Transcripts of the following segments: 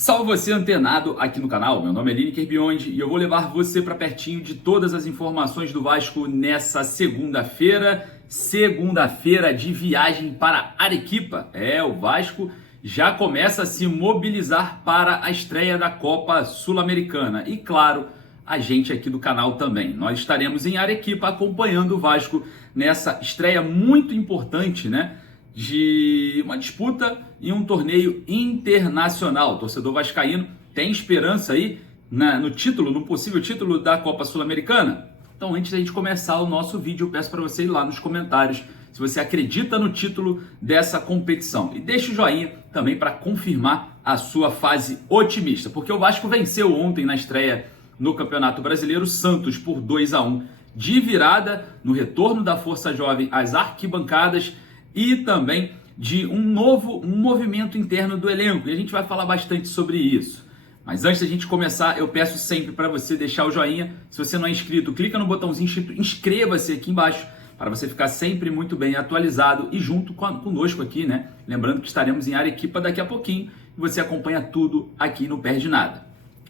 Salve você antenado aqui no canal, meu nome é Lineker Biondi e eu vou levar você para pertinho de todas as informações do Vasco nessa segunda-feira de viagem para Arequipa. O Vasco já começa a se mobilizar para a estreia da Copa Sul-Americana e claro, a gente aqui do canal também. Nós estaremos em Arequipa acompanhando o Vasco nessa estreia muito importante, né? De uma disputa em um torneio internacional. O torcedor vascaíno tem esperança aí no título, no possível título da Copa Sul-Americana? Então, antes da gente começar o nosso vídeo, eu peço para você ir lá nos comentários se você acredita no título dessa competição. E deixa o joinha também para confirmar a sua fase otimista, porque o Vasco venceu ontem na estreia no Campeonato Brasileiro o Santos por 2-1 de virada no retorno da Força Jovem às arquibancadas e também de um movimento interno do elenco. E a gente vai falar bastante sobre isso. Mas antes da gente começar, eu peço sempre para você deixar o joinha. Se você não é inscrito, clica no botãozinho inscrito, inscreva-se aqui embaixo para você ficar sempre muito bem atualizado e junto conosco aqui, né? Lembrando que estaremos em Arequipa daqui a pouquinho e você acompanha tudo aqui e não perde nada.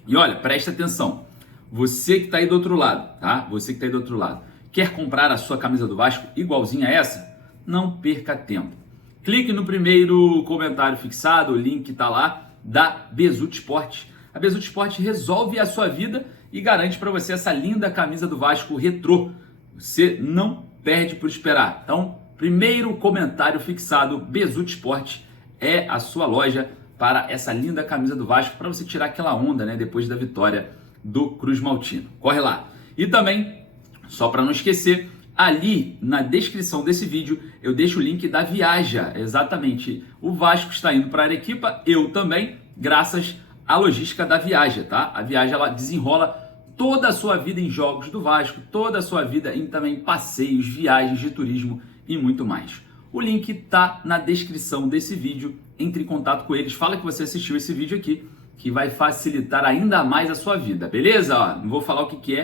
E olha, presta atenção. Você que está aí do outro lado, tá? Você que está aí do outro lado, quer comprar a sua camisa do Vasco igualzinha a essa? Não perca tempo. Clique no primeiro comentário fixado, o link está lá, da Bezutti Sport. A Bezutti Sport resolve a sua vida e garante para você essa linda camisa do Vasco retrô. Você não perde por esperar. Então, primeiro comentário fixado, Bezutti Sport é a sua loja para essa linda camisa do Vasco, para você tirar aquela onda, né, depois da vitória do Cruz Maltino. Corre lá. E também, só para não esquecer, ali na descrição desse vídeo eu deixo o link da Viaja. Exatamente, o Vasco está indo para Arequipa, eu também, graças à logística da Viaja, tá? A Viaja, ela desenrola toda a sua vida em jogos do Vasco, toda a sua vida em também passeios, viagens de turismo e muito mais. O link tá na descrição desse vídeo, entre em contato com eles, fala que você assistiu esse vídeo aqui, que vai facilitar ainda mais a sua vida, beleza? Ó, não vou falar o que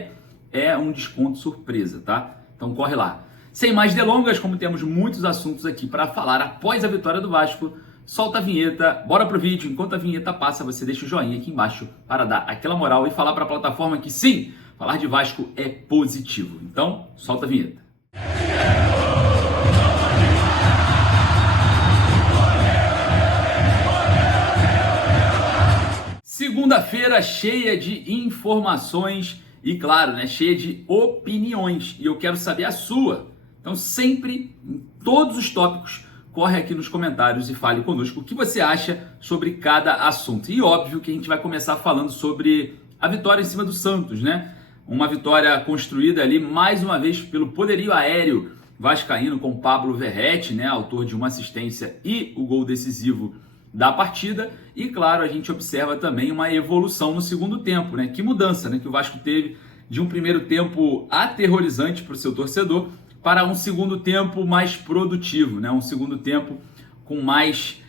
é um desconto surpresa, tá? Então corre lá. Sem mais delongas, como temos muitos assuntos aqui para falar após a vitória do Vasco, solta a vinheta, bora pro vídeo. Enquanto a vinheta passa, você deixa o joinha aqui embaixo para dar aquela moral e falar para a plataforma que sim, falar de Vasco é positivo. Então, solta a vinheta. Segunda-feira cheia de informações e, claro, né, cheia de opiniões. E eu quero saber a sua. Então, sempre, em todos os tópicos, corre aqui nos comentários e fale conosco o que você acha sobre cada assunto. E óbvio que a gente vai começar falando sobre a vitória em cima do Santos, né? Uma vitória construída ali, mais uma vez, pelo poderio aéreo vascaíno com Pablo Verratti, né, autor de uma assistência e o gol decisivo da partida. E claro, a gente observa também uma evolução no segundo tempo, né? Que mudança, né, que o Vasco teve de um primeiro tempo aterrorizante para o seu torcedor para um segundo tempo mais produtivo, né? Um segundo tempo com mais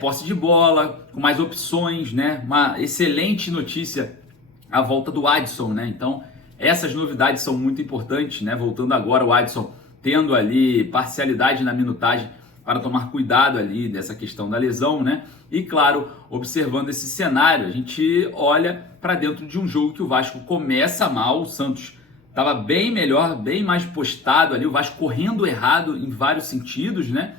posse de bola, com mais opções, né? Uma excelente notícia a volta do Adson, né? Então essas novidades são muito importantes, né? Voltando agora o Adson tendo ali parcialidade na minutagem para tomar cuidado ali dessa questão da lesão, né? E claro, observando esse cenário, a gente olha para dentro de um jogo que o Vasco começa mal, o Santos estava bem melhor, bem mais postado ali, o Vasco correndo errado em vários sentidos, né?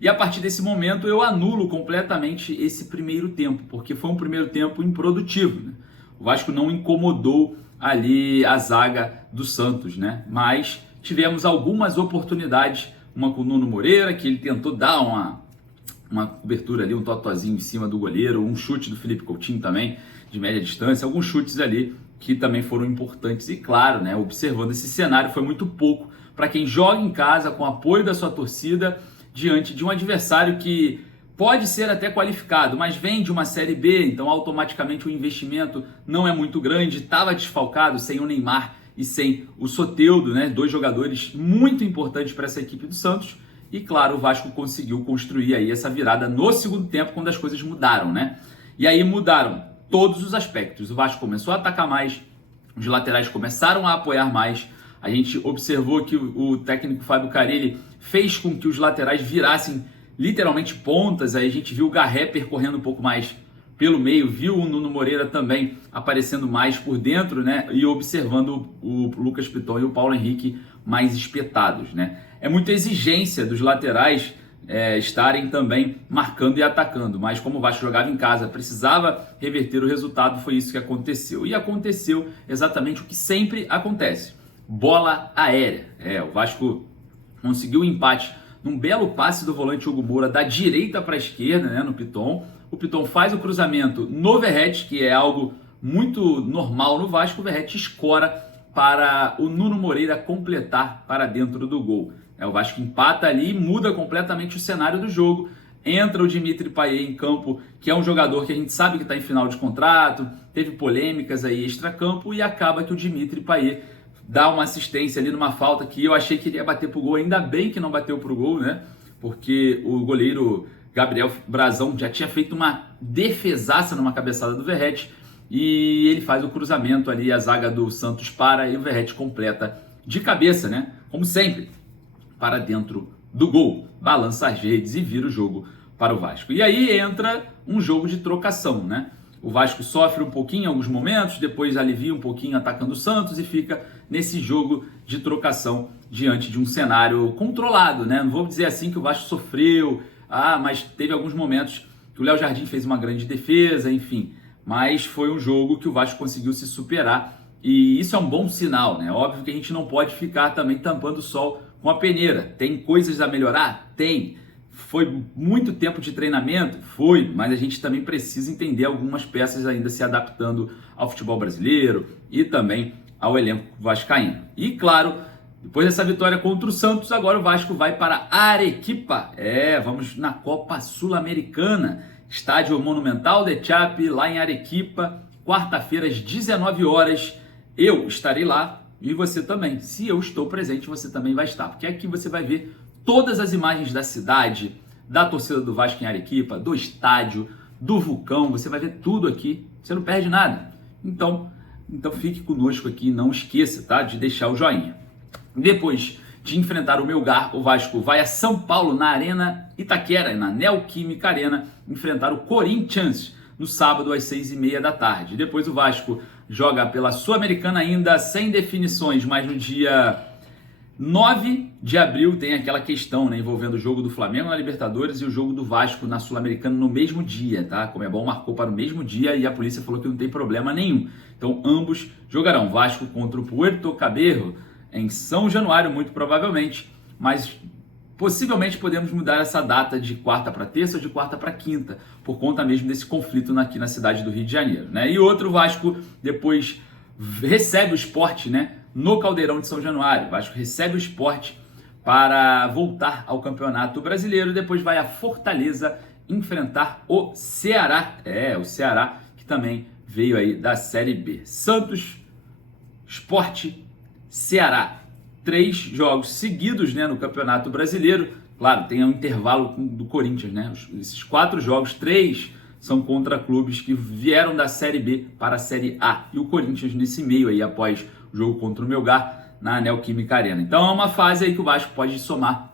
E a partir desse momento eu anulo completamente esse primeiro tempo, porque foi um primeiro tempo improdutivo, né? O Vasco não incomodou ali a zaga do Santos, né? Mas tivemos algumas oportunidades, uma com o Nuno Moreira, que ele tentou dar uma cobertura ali, um totozinho em cima do goleiro, um chute do Felipe Coutinho também, de média distância, alguns chutes ali que também foram importantes. E claro, né, observando esse cenário, foi muito pouco para quem joga em casa com apoio da sua torcida, diante de um adversário que pode ser até qualificado, mas vem de uma Série B, então automaticamente o investimento não é muito grande, estava desfalcado, sem o Neymar e sem o Soteldo, né? Dois jogadores muito importantes para essa equipe do Santos. E claro, o Vasco conseguiu construir aí essa virada no segundo tempo, quando as coisas mudaram, né? E aí mudaram todos os aspectos. O Vasco começou a atacar mais, os laterais começaram a apoiar mais. A gente observou que o técnico Fábio Carelli fez com que os laterais virassem literalmente pontas. Aí a gente viu o Garré percorrendo um pouco mais pelo meio, viu o Nuno Moreira também aparecendo mais por dentro, né? E observando o Lucas Piton e o Paulo Henrique mais espetados, né? É muita exigência dos laterais estarem também marcando e atacando, mas como o Vasco jogava em casa, precisava reverter o resultado, foi isso que aconteceu. E aconteceu exatamente o que sempre acontece: bola aérea. O Vasco conseguiu o empate num belo passe do volante Hugo Moura da direita para a esquerda, né, no Piton. O Piton faz o cruzamento no Verratti, que é algo muito normal no Vasco. O Verratti escora para o Nuno Moreira completar para dentro do gol. O Vasco empata ali e muda completamente o cenário do jogo. Entra o Dimitri Payet em campo, que é um jogador que a gente sabe que está em final de contrato, teve polêmicas aí extra-campo, e acaba que o Dimitri Payet dá uma assistência ali numa falta que eu achei que ele ia bater pro gol. Ainda bem que não bateu pro gol, né? Porque o goleiro Gabriel Brazão já tinha feito uma defesaça numa cabeçada do Verratti, e ele faz o cruzamento ali, a zaga do Santos para, e o Verratti completa de cabeça, né? Como sempre, para dentro do gol, balança as redes e vira o jogo para o Vasco. E aí entra um jogo de trocação, né? O Vasco sofre um pouquinho em alguns momentos, depois alivia um pouquinho atacando o Santos e fica nesse jogo de trocação diante de um cenário controlado, né? Não vou dizer assim que o Vasco sofreu, mas teve alguns momentos que o Léo Jardim fez uma grande defesa, enfim. Mas foi um jogo que o Vasco conseguiu se superar, e isso é um bom sinal, né? Óbvio que a gente não pode ficar também tampando o sol com a peneira. Tem coisas a melhorar? Tem. Foi muito tempo de treinamento? Foi, mas a gente também precisa entender algumas peças ainda se adaptando ao futebol brasileiro e também ao elenco vascaíno. E claro, depois dessa vitória contra o Santos, agora o Vasco vai para Arequipa. Vamos na Copa Sul-Americana. Estádio Monumental de Chape, lá em Arequipa, quarta-feira às 19 horas. Eu estarei lá e você também. Se eu estou presente, você também vai estar, porque aqui você vai ver todas as imagens da cidade, da torcida do Vasco em Arequipa, do estádio, do vulcão. Você vai ver tudo aqui, você não perde nada. Então fique conosco aqui, não esqueça, tá, de deixar o joinha. Depois de enfrentar o Melgar, o Vasco vai a São Paulo, na Arena Itaquera, na Neoquímica Arena, enfrentar o Corinthians no sábado às 6h30 da tarde. Depois o Vasco joga pela Sul-Americana ainda sem definições, mas no dia 9 de abril tem aquela questão, né, envolvendo o jogo do Flamengo na Libertadores e o jogo do Vasco na Sul-Americana no mesmo dia, tá? Comebol marcou para o mesmo dia e a polícia falou que não tem problema nenhum. Então ambos jogarão. Vasco contra o Puerto Cabello em São Januário, muito provavelmente, mas possivelmente podemos mudar essa data de quarta para terça ou de quarta para quinta, por conta mesmo desse conflito aqui na cidade do Rio de Janeiro, né? E outro, Vasco depois recebe o Sport, né, no Caldeirão de São Januário. O Vasco recebe o Sport para voltar ao Campeonato Brasileiro, depois vai a Fortaleza enfrentar o Ceará. O Ceará que também veio aí da Série B. Santos, Sport, Ceará. 3 jogos seguidos, né, no Campeonato Brasileiro. Claro, tem um intervalo do Corinthians, né? Esses 4 jogos, 3 são contra clubes que vieram da Série B para a Série A. E o Corinthians nesse meio aí, após o jogo contra o Melgar, na Neoquímica Arena. Então é uma fase aí que o Vasco pode somar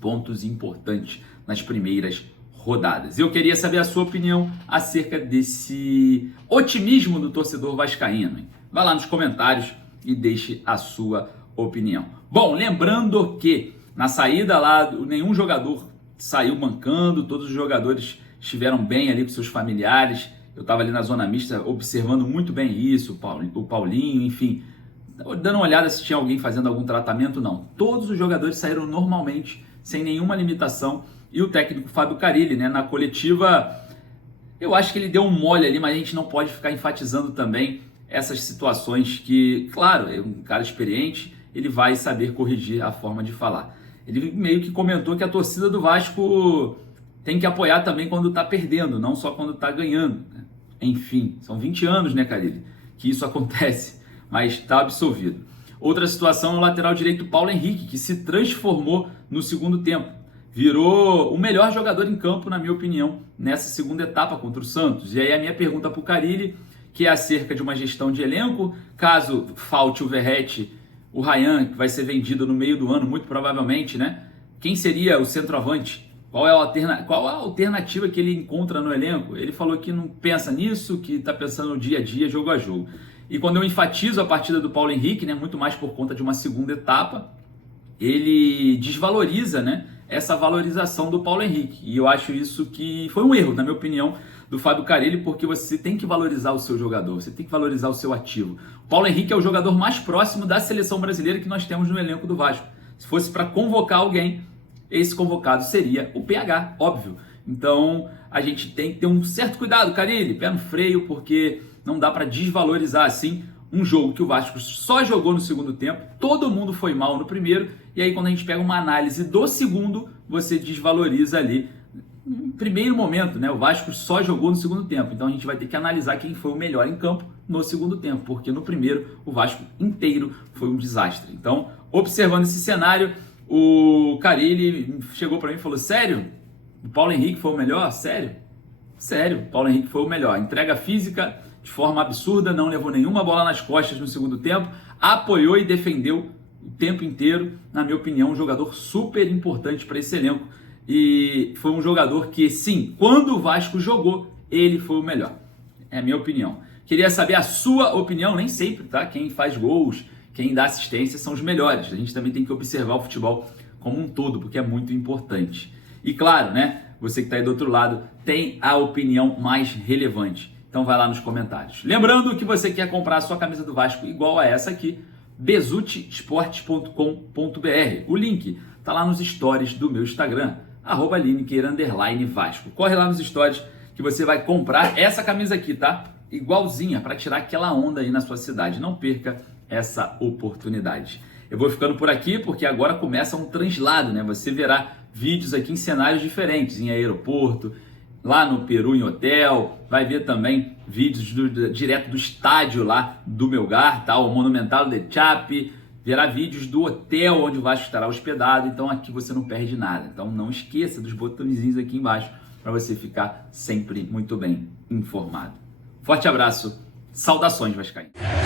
pontos importantes nas primeiras rodadas. Eu queria saber a sua opinião acerca desse otimismo do torcedor vascaíno, hein? Vai lá nos comentários e deixe a sua opinião. Bom, lembrando que na saída lá, nenhum jogador saiu mancando, todos os jogadores estiveram bem ali com seus familiares. Eu estava ali na zona mista observando muito bem isso, o Paulinho, enfim, dando uma olhada se tinha alguém fazendo algum tratamento. Não, todos os jogadores saíram normalmente, sem nenhuma limitação. E o técnico Fábio Carille, né, na coletiva, eu acho que ele deu um mole ali, mas a gente não pode ficar enfatizando também essas situações que, claro, é um cara experiente, ele vai saber corrigir a forma de falar. Ele meio que comentou que a torcida do Vasco tem que apoiar também quando está perdendo, não só quando está ganhando, né? Enfim, são 20 anos, né, Carille, que isso acontece, mas está absolvido. Outra situação é o lateral direito Paulo Henrique, que se transformou no segundo tempo. Virou o melhor jogador em campo, na minha opinião, nessa segunda etapa contra o Santos. E aí a minha pergunta para o Carille, que é acerca de uma gestão de elenco, caso falte o Verratti, o Ryan, que vai ser vendido no meio do ano, muito provavelmente, né? Quem seria o centroavante Qual é a alternativa que ele encontra no elenco? Ele falou que não pensa nisso, que está pensando no dia a dia, jogo a jogo. E quando eu enfatizo a partida do Paulo Henrique, né, muito mais por conta de uma segunda etapa, ele desvaloriza, né, essa valorização do Paulo Henrique. E eu acho isso que foi um erro, na minha opinião, do Fábio Carille, porque você tem que valorizar o seu jogador, você tem que valorizar o seu ativo. O Paulo Henrique é o jogador mais próximo da seleção brasileira que nós temos no elenco do Vasco. Se fosse para convocar alguém, esse convocado seria o PH, óbvio. Então a gente tem que ter um certo cuidado, Carille, pé no freio, porque não dá para desvalorizar assim um jogo que o Vasco só jogou no segundo tempo, todo mundo foi mal no primeiro, e aí quando a gente pega uma análise do segundo, você desvaloriza ali no primeiro momento, né? O Vasco só jogou no segundo tempo, então a gente vai ter que analisar quem foi o melhor em campo no segundo tempo, porque no primeiro o Vasco inteiro foi um desastre. Então, observando esse cenário, o Carille chegou para mim e falou: sério? O Paulo Henrique foi o melhor? Sério? Sério, o Paulo Henrique foi o melhor. Entrega física de forma absurda, não levou nenhuma bola nas costas no segundo tempo, apoiou e defendeu o tempo inteiro. Na minha opinião, um jogador super importante para esse elenco. E foi um jogador que, sim, quando o Vasco jogou, ele foi o melhor. É a minha opinião. Queria saber a sua opinião, nem sempre, tá? Quem faz gols, quem dá assistência são os melhores. A gente também tem que observar o futebol como um todo, porque é muito importante. E claro, né? Você que está aí do outro lado tem a opinião mais relevante. Então vai lá nos comentários. Lembrando que você quer comprar a sua camisa do Vasco igual a essa aqui, bezutiesportes.com.br. O link está lá nos stories do meu Instagram, @Lineker_Vasco. Corre lá nos stories que você vai comprar essa camisa aqui, tá? Igualzinha, para tirar aquela onda aí na sua cidade. Não perca essa oportunidade. Eu vou ficando por aqui porque agora começa um translado, né? Você verá vídeos aqui em cenários diferentes, em aeroporto, lá no Peru em hotel, vai ver também vídeos direto do estádio lá do Melgar, tá? O Monumental de Chape, verá vídeos do hotel onde o Vasco estará hospedado, então aqui você não perde nada. Então não esqueça dos botõezinhos aqui embaixo para você ficar sempre muito bem informado. Forte abraço, saudações vascaínas.